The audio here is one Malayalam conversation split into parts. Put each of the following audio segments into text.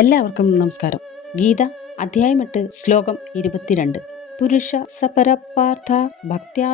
എല്ലാവർക്കും നമസ്കാരം. ഗീത അധ്യായമെട്ട് ശ്ലോകം ഇരുപത്തിരണ്ട്. പുരുഷ സപരപാർത്ഥ ഭക്ത്യാ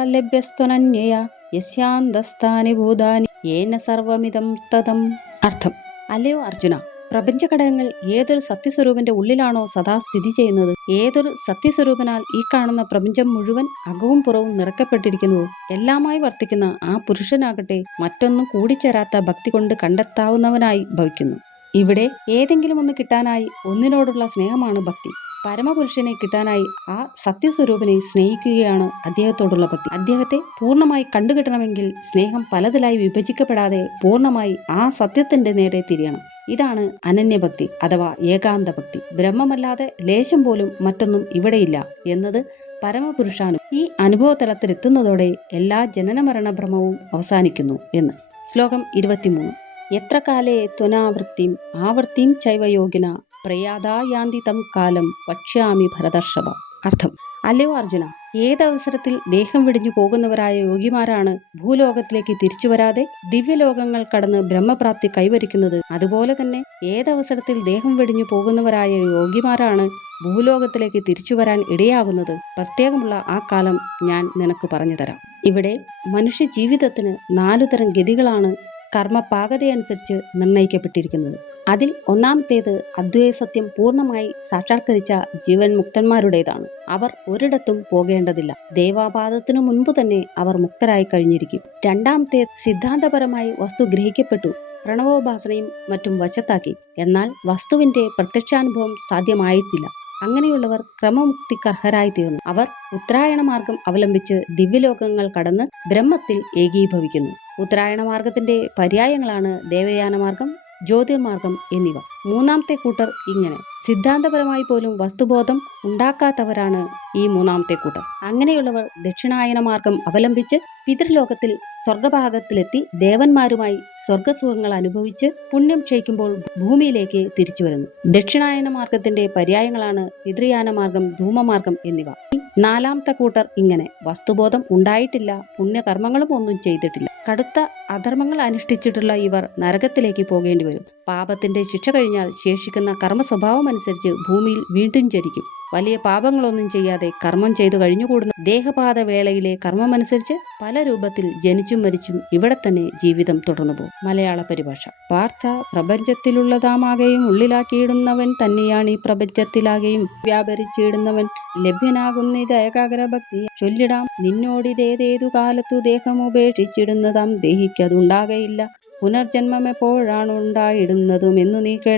യസ്യാന്തസ്ഥാനി ഭൂതാനി ഏന സർവമിതം തതം. അർത്ഥം അല്ലയോ അർജുന പ്രപഞ്ച ഘടകങ്ങൾ ഏതൊരു സത്യസ്വരൂപന്റെ ഉള്ളിലാണോ സദാ സ്ഥിതി ചെയ്യുന്നത്? ഏതൊരു സത്യസ്വരൂപനാൽ ഈ കാണുന്ന പ്രപഞ്ചം മുഴുവൻ അകവും പുറവും നിറക്കപ്പെട്ടിരിക്കുന്നു? എല്ലാമായി വർത്തിക്കുന്ന ആ പുരുഷനാകട്ടെ മറ്റൊന്നും കൂടിച്ചേരാത്ത ഭക്തി കൊണ്ട് കണ്ടെത്താവുന്നവനായി ഭവിക്കുന്നു. ഇവിടെ ഏതെങ്കിലും ഒന്ന് കിട്ടാനായി ഒന്നിനോടുള്ള സ്നേഹമാണ് ഭക്തി. പരമപുരുഷനെ കിട്ടാനായി ആ സത്യസ്വരൂപനെ സ്നേഹിക്കുകയാണ് അദ്ദേഹത്തോടുള്ള ഭക്തി. അദ്ദേഹത്തെ പൂർണമായി കണ്ടുകിട്ടണമെങ്കിൽ സ്നേഹം പലതിലായി വിഭജിക്കപ്പെടാതെ പൂർണമായി ആ സത്യത്തിന്റെ നേരെ തിരിയണം. ഇതാണ് അനന്യഭക്തി അഥവാ ഏകാന്ത ഭക്തി ബ്രഹ്മമല്ലാതെ ലേശം പോലും മറ്റൊന്നും ഇവിടെയില്ല എന്നത് പരമപുരുഷാനും ഈ അനുഭവ തലത്തിലെത്തുന്നതോടെ എല്ലാ ജനനമരണ ഭ്രമവും അവസാനിക്കുന്നു എന്ന്. ശ്ലോകം ഇരുപത്തിമൂന്ന്. എത്ര കാലേ ത്വനാവൃത്തിം ആവൃത്തിം ചൈവ യോഗിന പ്രയാതായാന്തി തം കാലം വക്ഷ്യാമി ഭരതർഷഭ. അർത്ഥം അല്ലയോ അർജുന ഏതവസരത്തിൽ ദേഹം വെടിഞ്ഞു പോകുന്നവരായ യോഗിമാരാണ് ഭൂലോകത്തിലേക്ക് തിരിച്ചു വരാതെ ദിവ്യലോകങ്ങൾ കടന്ന് ബ്രഹ്മപ്രാപ്തി കൈവരിക്കുന്നത്? അതുപോലെ തന്നെ ഏതവസരത്തിൽ ദേഹം വെടിഞ്ഞു പോകുന്നവരായ യോഗിമാരാണ് ഭൂലോകത്തിലേക്ക് തിരിച്ചു വരാൻ ഇടയാകുന്നത്? പ്രത്യേകമുള്ള ആ കാലം ഞാൻ നിനക്ക് പറഞ്ഞു തരാം. ഇവിടെ മനുഷ്യ ജീവിതത്തിന് നാലുതരം ഗതികളാണ് കർമ്മപാകതയനുസരിച്ച് നിർണയിക്കപ്പെട്ടിരിക്കുന്നത്. അതിൽ ഒന്നാമത്തേത് അദ്വൈത സത്യം പൂർണമായി സാക്ഷാത്കരിച്ച ജീവൻ മുക്തന്മാരുടേതാണ്. അവർ ഒരിടത്തും പോകേണ്ടതില്ല. ദേവാപാദത്തിനു മുൻപ് തന്നെ അവർ മുക്തരായി കഴിഞ്ഞിരിക്കും. രണ്ടാമത്തെ സിദ്ധാന്തപരമായി വസ്തു ഗ്രഹിക്കപ്പെട്ടു. പ്രണവോപാസനയും മറ്റും വശത്താക്കി. എന്നാൽ വസ്തുവിന്റെ പ്രത്യക്ഷാനുഭവം സാധ്യമായിട്ടില്ല. അങ്ങനെയുള്ളവർ ക്രമമുക്തിക്കർഹരായി തീർന്നു അവർ ഉത്തരായണ മാർഗം അവലംബിച്ച് ദിവ്യലോകങ്ങൾ കടന്ന് ബ്രഹ്മത്തിൽ ഏകീഭവിക്കുന്നു. ഉത്തരായണ മാർഗത്തിന്റെ പര്യായങ്ങളാണ് ദേവയാന മാർഗം ജ്യോതിർമാർഗം എന്നിവ. മൂന്നാമത്തെ കൂട്ടർ ഇങ്ങനെ. സിദ്ധാന്തപരമായി പോലും വസ്തുബോധം ഉണ്ടാക്കാത്തവരാണ് ഈ മൂന്നാമത്തെ കൂട്ടർ. അങ്ങനെയുള്ളവർ ദക്ഷിണായന മാർഗം അവലംബിച്ച് പിതൃലോകത്തിൽ സ്വർഗഭാഗത്തിലെത്തി ദേവന്മാരുമായി സ്വർഗസുഖങ്ങൾ അനുഭവിച്ച് പുണ്യം ക്ഷയിക്കുമ്പോൾ ഭൂമിയിലേക്ക് തിരിച്ചു വരുന്നു ദക്ഷിണായന മാർഗത്തിന്റെ പര്യായങ്ങളാണ് പിതൃയാന മാർഗം ധൂമമാർഗം എന്നിവ. നാലാമത്തെ കൂട്ടർ ഇങ്ങനെ. വസ്തുബോധം ഉണ്ടായിട്ടില്ല പുണ്യകർമ്മങ്ങളും ഒന്നും ചെയ്തിട്ടില്ല. കടുത്ത അധർമ്മങ്ങൾ അനുഷ്ഠിച്ചിട്ടുള്ള ഇവർ നരകത്തിലേക്ക് പോകേണ്ടി വരും. പാപത്തിന്റെ ശിക്ഷ കഴിഞ്ഞാൽ ശേഷിക്കുന്ന കർമ്മ സ്വഭാവം അനുസരിച്ച് ഭൂമിയിൽ വീണ്ടും ജനിക്കും. വലിയ പാപങ്ങളൊന്നും ചെയ്യാതെ കർമ്മം ചെയ്തു കഴിഞ്ഞുകൂടുന്ന ദേഹപാത വേളയിലെ കർമ്മമനുസരിച്ച് പല രൂപത്തിൽ ജനിച്ചും മരിച്ചും ഇവിടെ തന്നെ ജീവിതം തുടർന്നു പോകും മലയാള പരിഭാഷ. പാർത്ഥ പ്രപഞ്ചത്തിലുള്ളതാമാകെയും ഉള്ളിലാക്കിയിടുന്നവൻ തന്നെയാണ് ഈ പ്രപഞ്ചത്തിലാകെയും വ്യാപരിച്ചിടുന്നവൻ. ലഭ്യനാകുന്നിത് ഏകാഗ്ര ഭക്തി. ചൊല്ലിടാം. നിന്നോടിതേതേതു കാലത്തു ദേഹം ഉപേക്ഷിച്ചിടുന്നതാം. ദേഹിക്കതുണ്ടാകയില്ല. പുനർജന്മം എപ്പോഴാണ് ഉണ്ടായിടുന്നതും എന്നു നീ കേൾ